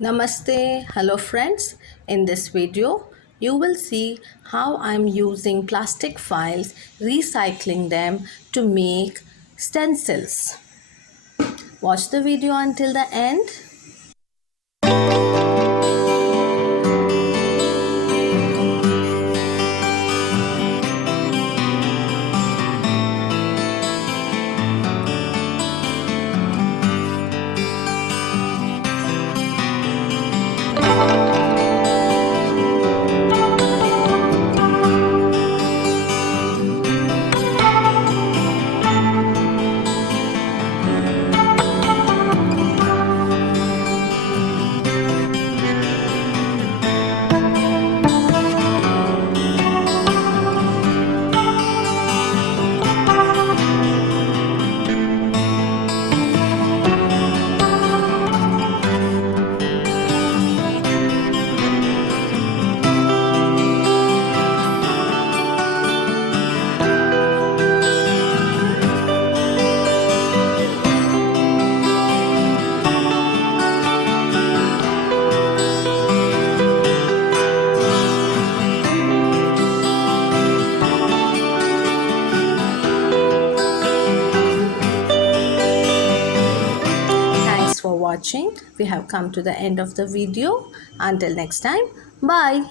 Namaste, hello friends. In this video, you will see how I'm using plastic files, recycling them to make stencils. Watch the video until the end. Thanks for watching. We have come to the end of the video. Until next time, bye.